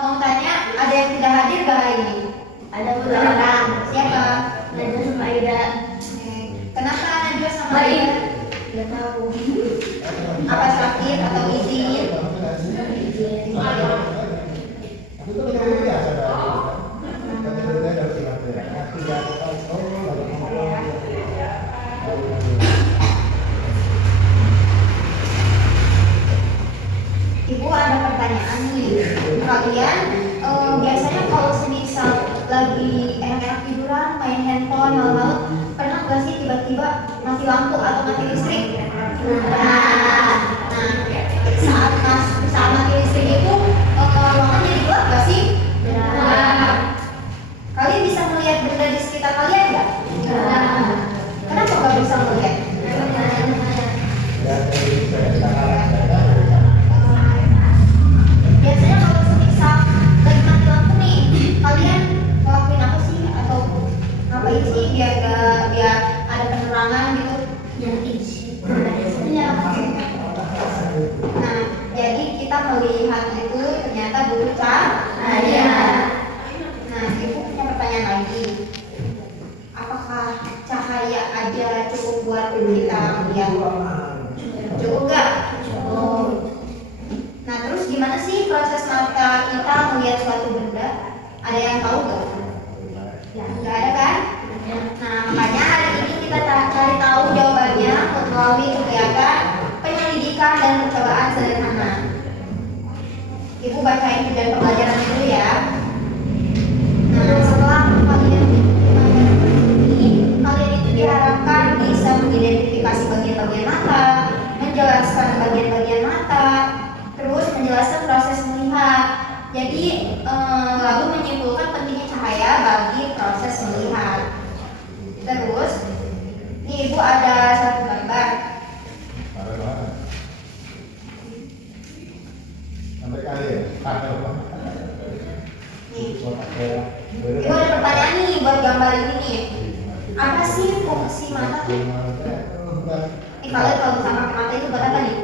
mau tanya, ada yang tidak hadir gak hari ini? Ada beberapa. Siapa? Najwa sama Aida. Kenapa Najwa sama Aida? Nggak tahu. Apa sakit atau izin? Ibu ada pertanyaan nih. Kalian biasanya kalau semisal lagi enak-enak tiduran, main handphone malam-malam, pernah nggak sih tiba-tiba mati lampu atau mati listrik? Nah, saat mati listrik itu ruangan jadi gelap nggak sih? Kalian bisa melihat benda di sekitar kalian nggak? Kenapa nggak bisa melihat? Biasanya kalau semisal lagi mati lampu nih, kalian ngelakuin apa sih atau ngapain sih biar ada penerangan gitu? Nah, jadi kita melihat itu ternyata butuh cahaya. Nah, ibu punya pertanyaan lagi. Apakah cahaya aja cukup buat kita melihat? Cukup nggak? Nah, terus gimana sih proses mata kita melihat suatu benda? Ada yang tahu nggak? Ya, nggak ada kan? Nah, makanya hari ini kita cari tahu jawabannya melalui kegiatan penyelidikan dan percobaan sederhana. Ibu bacain tujuan pembelajarannya dulu ya. Nah, setelah kalian ini, kalian itu diharapkan bisa mengidentifikasi bagian-bagian mata, menjelaskan bagian-bagian mata, terus menjelaskan proses melihat. Jadi lalu menyimpulkan pentingnya cahaya bagi proses melihat. Terus, nih ibu ada satu gambar. Nih, ibu ada pertanyaan nih buat gambar ini nih. Apa sih fungsi mata tuh? Kalian kalau bisa pakai mata itu buat apa nih?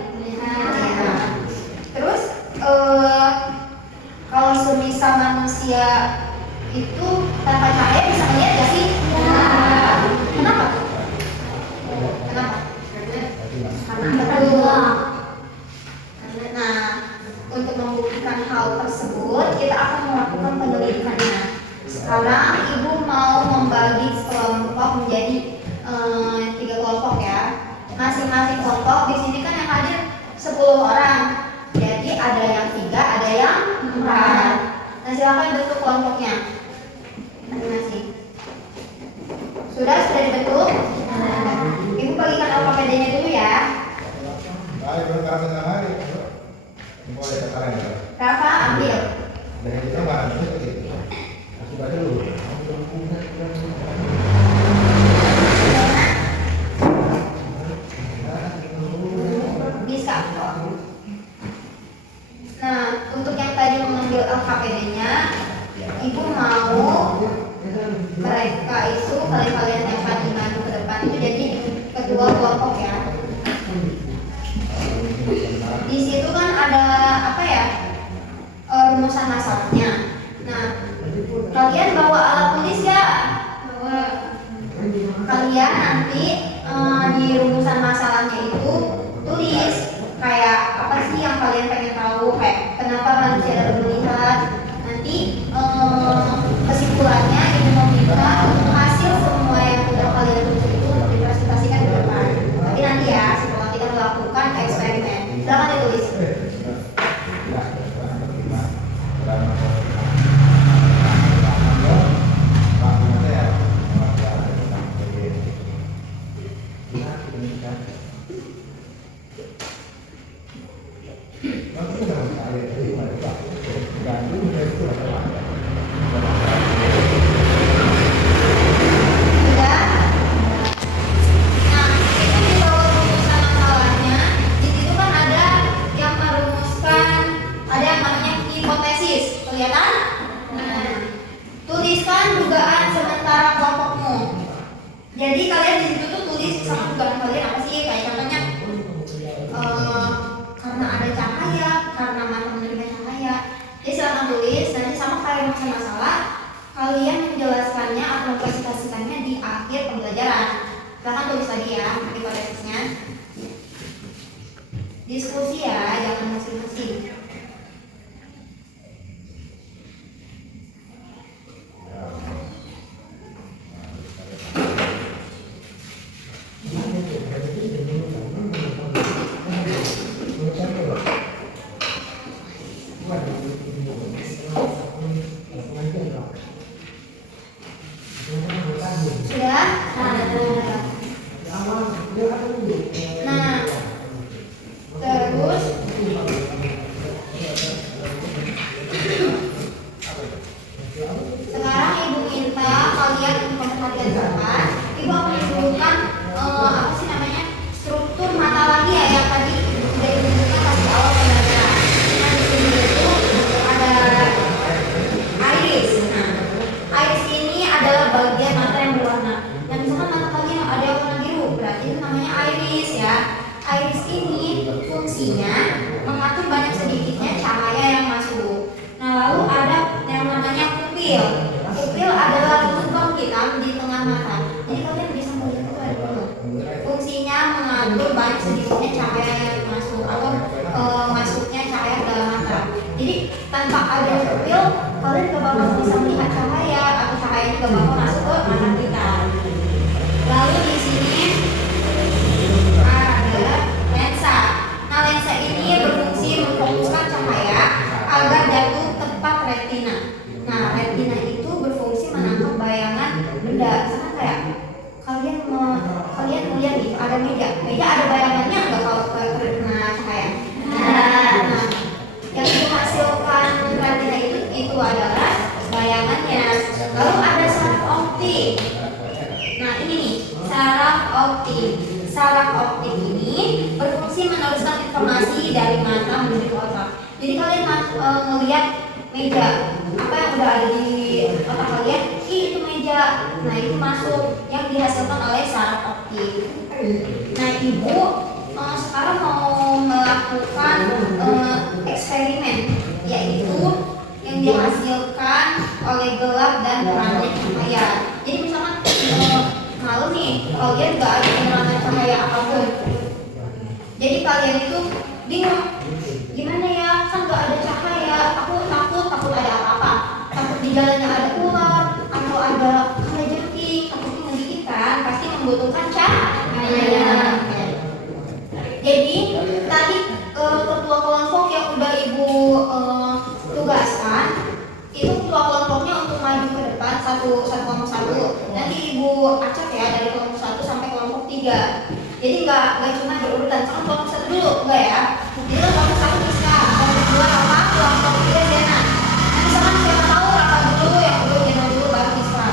Nah, terus kalau semisal manusia itu tanpa cahaya bisa melihat gak sih? Kenapa tuh? Kenapa? Betul. Nah, untuk membuktikan hal tersebut, kita akan melakukan penyelidikannya. Sekarang ibu mau membagi kelompok menjadi 3 kelompok ya. Masing-masing kelompok di sini kan yang hadir 10 orang. Jadi ada yang 3, ada yang 4. Nah, silakan bentuk kelompoknya. Masing-masing. Sudah dibentuk? Ibu bagikan LKPD-nya dulu ya. Rafa ambil. Bisa. Nah, untuk yang tadi mengambil LKPD-nya, ibu mau mereka itu kalian yang tadi maju ke depan itu jadi ketua kelompok ya. Di situ kan ada apa ya? Rumusan masalahnya. Nah, kalian bawa alat tulis ya? Bawa. Kalian nanti di rumusan masalahnya itu tulis kayak apa sih yang kalian pengen tahu, kayak kenapa manusia dapat melihat. Nanti kesimpulannya ibu meminta hasil semua yang sudah kalian tulis itu dipresentasikan ke depan. Tapi nanti ya setelah kita melakukan eksperimen, silakan ditulis. Jadi kalian di situ tuh tulis sama dugaan kalian apa sih, kayak contohnya karena ada cahaya, karena mata menerima cahaya. masalah-masalah, kalian menjelaskannya atau mempresentasikannya di akhir pembelajaran. Silahkan tulis tadi ya, nanti prosesnya. Diskusi ya, jangan masing-masing. Sudah? Nah, terus sekarang ibu minta kalian untuk memperhatikan. Ibu akan menunjukkan apa sih namanya, struktur mata lagi ya yang tadi sudah ibu tunjukkan pas di awal pembelajaran. Nah, di sini itu ada iris. Nah, iris ini adalah bagian mata yang berwarna. Nah, misalkan mata kalian ada yang warna biru, berarti itu namanya iris ya. Iris ini fungsinya mengatur banyak sedikitnya cahaya yang masuk. Nah, lalu ada yang namanya pupil. Pupil adalah lubang hitam di tengah mata. Jadi kalian bisa melihat itu ada pupil. Fungsinya mengatur banyak sedikitnya cahaya yang masuk atau masuknya cahaya ke dalam mata. Jadi tanpa ada pupil, kalian gak bakal bisa melihat cahaya atau cahaya juga bakal masuk ke mata kita. Lalu di sini ada lensa. Nah, lensa ini berfungsi memfokuskan cahaya agar jatuh tepat retina. Nah, retina itu berfungsi menangkap bayangan benda. Misalkan kayak kalian melihat nih ada meja ada bayangannya nggak kalau kena cahaya? Nah, yang dihasilkan retina itu adalah bayangannya. Lalu ada saraf optik. Nah, ini nih saraf optik. Saraf optik ini berfungsi meneruskan informasi dari mata menuju ke otak. Jadi kalian melihat meja, apa yang udah ada di otak kalian, itu meja. Nah, itu masuk yang dihasilkan oleh saraf optik. Nah, ibu sekarang mau melakukan eksperimen, yaitu yang dihasilkan oleh gelap dan terangnya cahaya. Jadi misalkan malam nih, kalian gak ada penerangan cahaya apapun. Jadi kalian itu bingung, gimana ya, kan gak ada cahaya. Aku takut ada apa-apa. Takut di jalannya ada ular atau ada kalajengking, takutnya ngegigit kan, pasti membutuhkan cahaya. Jadi tadi ketua kelompok yang udah ibu tugaskan, itu ketua kelompoknya untuk maju ke depan satu kelompok satu. Nanti ibu acak ya dari kelompok 1 sampai kelompok 3. Jadi nggak cuma berurutan, sama kelompok 1 dulu enggak ya. Jadi kelompok 1 bisa, kelompok 2 apa, kelompok 3 Zena. Nah, misalkan siapa tahu Rafa dulu, yang dulu Zena dulu baru bisa.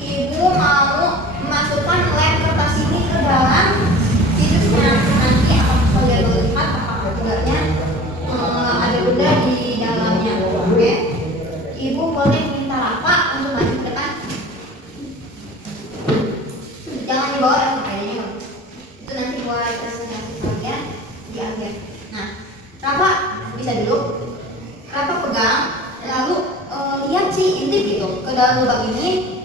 Ibu mau memasukkan lem kertas ini ke dalam situsnya. Nanti akan kalian lihat apakah tidaknya ada benda di dalamnya. Oke. Ibu boleh minta Rafa untuk maju ke depan. Jangan dibawa ya kayaknya. Itu nanti buat presentasi kalian di akhir. Nah, Rafa bisa duduk. Rafa pegang, lalu lihat sih intip gitu ke dalam lubang ini.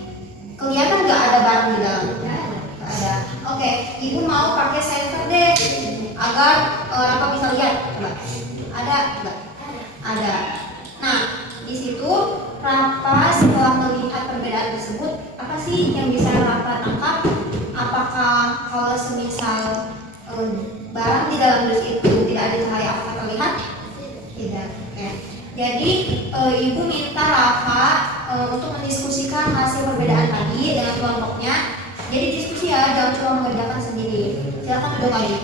Kelihatan nggak ada barang di dalam? Nggak ada. Oke, ibu mau pakai sensor deh agar Rafa bisa lihat. Nggak ada, nggak ada. Nah, di situ Rafa setelah melihat perbedaan tersebut, apa sih yang bisa Rafa tangkap? Apakah kalau semisal barang di dalam dus itu tidak ada cahaya, apakah terlihat? Tidak. Oke. Jadi ibu minta Rafa untuk mendiskusikan hasil perbedaan tadi dengan kelompoknya. Jadi diskusi ya, jangan cuma mengerjakan sendiri. Silakan duduk lagi.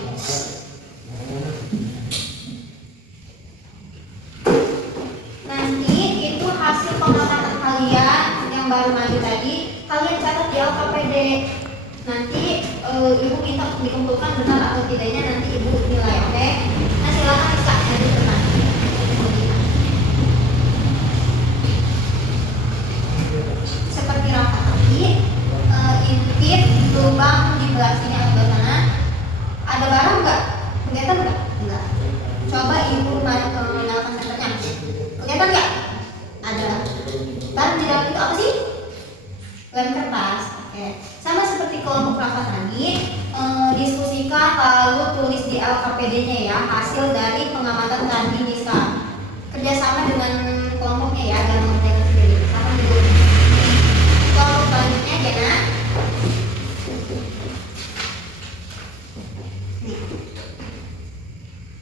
Nanti itu hasil pengamatan kalian yang baru maju tadi, kalian catat di LKPD. Nanti ibu minta untuk dikumpulkan benar atau tidaknya, nanti ibu nilai, oke? Nah, silakan bisa maju ke depan. Seperti Rafa tadi, intip lubang di belah sini atau belah sana, ada tuliskan lalu tulis di LKPD-nya ya, hasil dari pengamatan tadi bisa kerjasama dengan kelompoknya ya, dalam mengerjakan sendiri. Sama dulu. Kelompok selanjutnya Jana.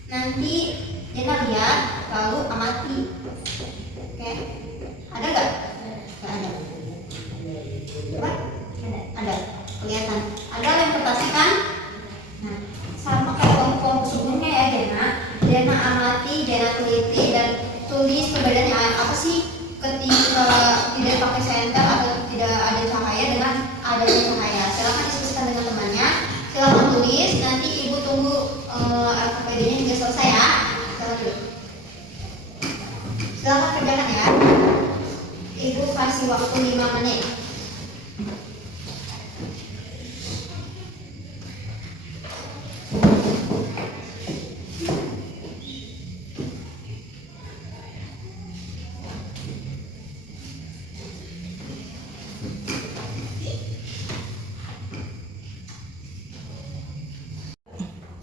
Nanti Jana lihat lalu amati. Oke, ada nggak? Nggak ada. Coba, ada. Kelihatan. Ada yang kertasnya kan? Nah, sama kayak kelompok sebelumnya ya Jana. Jana amati, Jana teliti dan tulis perbedaannya apa sih ketika tidak pakai senter atau tidak ada cahaya dengan adanya cahaya. Silakan diskusikan dengan temannya. Silakan tulis. Nanti ibu tunggu LKPD-nya hingga selesai ya. Silakan dulu. Silakan kerjakan ya. Ibu kasih waktu 5 menit.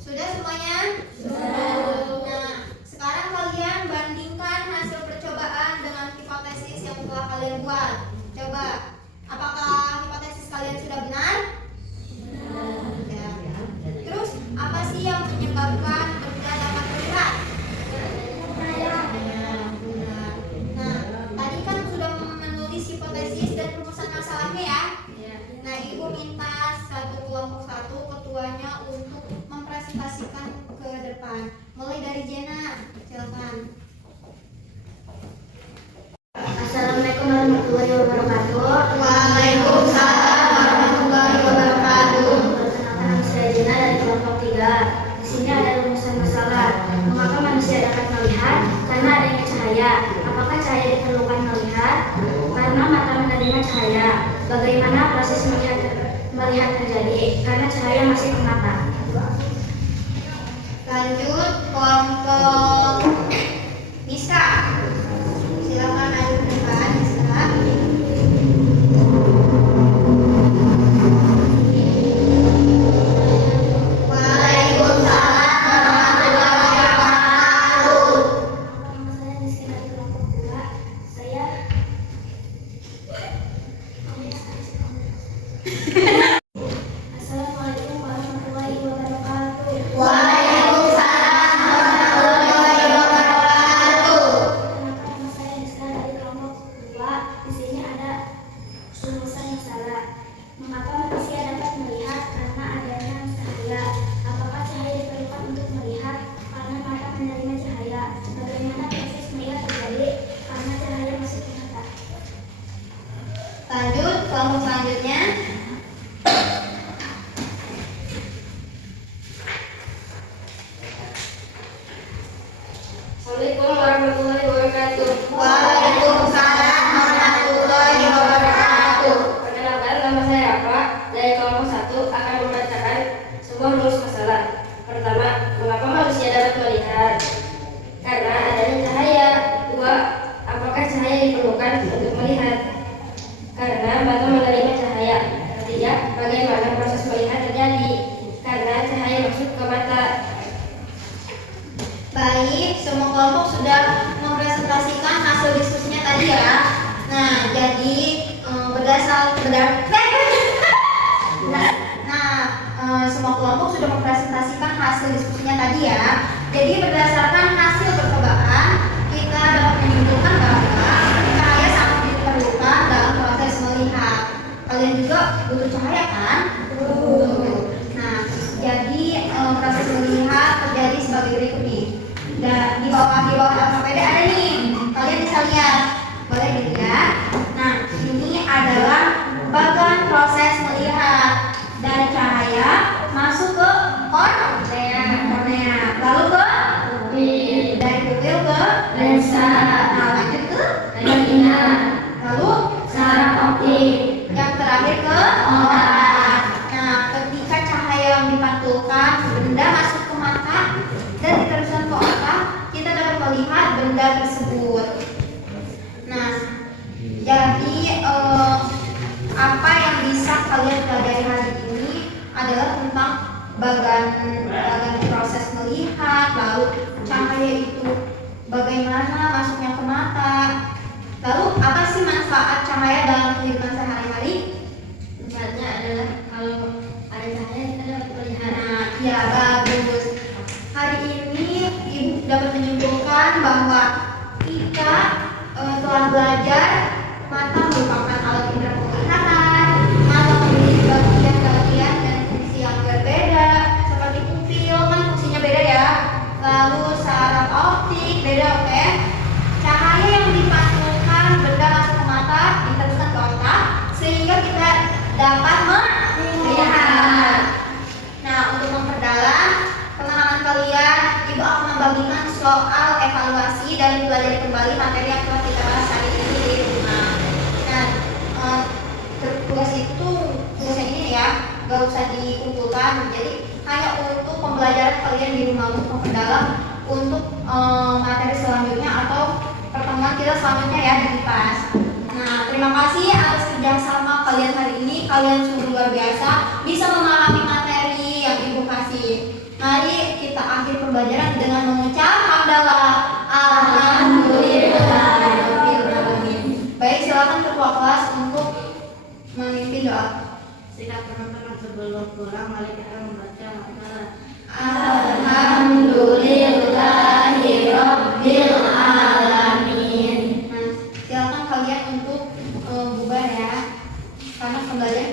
Sudah semuanya? Sudah. Nah, sekarang kalian bandingkan hasil percobaan dengan hipotesis yang telah kalian buat. Coba, apakah hipotesis kalian sudah benar? Benar. Terus, apa sih yang menyebabkan benda dapat bergerak? Benar. Nah, tadi kan sudah menulis hipotesis dan rumusan masalahnya ya? Nah, ibu minta kelompok satu ketuanya untuk mempresentasikan ke depan. Mulai dari Jena, silakan. Assalamualaikum warahmatullahi wabarakatuh. Waalaikumsalam warahmatullahi wabarakatuh. Perkenalkan, nama saya Jena dari kelompok 3. Di sini ada rumusan masalah. Mengapa manusia dapat melihat? Karena adanya cahaya. Apakah cahaya diperlukan melihat? Karena mata menerima cahaya. Bagaimana proses melihat terjadi? Karena cahaya masih ke mata. Lanjut kelompok Miska. Silakan maju ke depan, Miska. Waalaikumsalam warahmatullahi wabarakatuh. Nama saya Rizky dari kelompok 2. Saya Assalamualaikum warahmatullahi wabarakatuh. Waalaikumsalam warahmatullahi wabarakatuh. Kenapa nama saya Rizka dari kelompok 2? Di sini ada rumusan yang salah. Mengapa manusia dapat melihat? Karena adanya cahaya. Apakah cahaya diperlukan untuk melihat? Karena mata menerima cahaya. Bagaimana proses melihat terjadi? Karena cahaya masuk ke mata. Lanjut kelompok selanjutnya. Assalamualaikum warahmatullahi wabarakatuh. Waalaikumsalam warahmatullahi wabarakatuh. Perkenalkan, nama saya Rafa dari kelompok 1 akan membacakan sebuah rumus masalah. Pertama, mengapa manusia dapat melihat? Karena adanya cahaya. 2. Apakah cahaya diperlukan untuk melihat? Karena mata menerima cahaya. 3. Bagaimana proses melihat terjadi? Karena cahaya masuk ke mata. Baik, semua kelompok sudah mempresentasikan hasil diskusinya tadi ya. Nah, jadi semua kelompok sudah mempresentasikan hasil diskusinya tadi ya. Jadi berdasarkan hasil percobaan, kita dapat menyimpulkan bahwa cahaya sangat diperlukan dalam proses melihat. Kalian juga butuh cahaya kan? Butuh. Nah, jadi proses melihat terjadi sebagai berikut nih. Dan di bawah LKPD ada nih, kalian bisa lihat, boleh dilihat. Nah, ini adalah bagian proses melihat dari cahaya masuk ke kornea, lalu ke pupil, dari pupil ke lensa, nah lanjut ke retina, lalu saraf optik, yang terakhir ke otak. Nah, ketika cahaya yang dipantulkan benda masuk ke mata dan diteruskan ke otak, kita dapat melihat benda tersebut. Nah, jadi apa yang bisa kalian pelajari hari ini adalah tentang bagan proses melihat, lalu cahaya itu bagaimana masuknya ke mata. Lalu apa sih manfaat cahaya dalam kehidupan sehari-hari? Manfaatnya adalah kalau ada cahaya kita dapat melihat. Nah, ya bagus. Hari ini Ibu dapat menyimpulkan bahwa kita telah belajar mata merupakan alat indera penglihatan, mata memiliki bagian-bagian dan fungsi yang berbeda, seperti pupil kan fungsinya beda ya. Lalu saraf optik beda, oke? Cahaya yang dipantulkan benda masuk ke mata diteruskan ke otak sehingga kita dapat melihat. Nah, untuk memperdalam pemahaman kalian, Ibu akan membagikan soal evaluasi dan mempelajari kembali materi yang telah kita bahas hari ini di rumah. Nah, tugasnya ini ya, gak usah dikumpulkan. Jadi hanya untuk pembelajaran kalian di rumah untuk memperdalam untuk materi selanjutnya atau pertemuan kita selanjutnya ya di PAS. Nah, terima kasih atas kerjasama kalian hari ini. Kalian sungguh luar biasa bisa memahami materi yang Ibu kasih. Mari kita akhir pembelajaran dengan mengucap hamdalah. Alhamdulillahirobbilalamin. Baik, silakan ketua kelas untuk memimpin doa. Sikap teman-teman sebelum pulang, mari kita membaca hafalan. Alhamdulillahirobbilalamin. Nah, silakan kalian untuk bubar ya, karena pembelajaran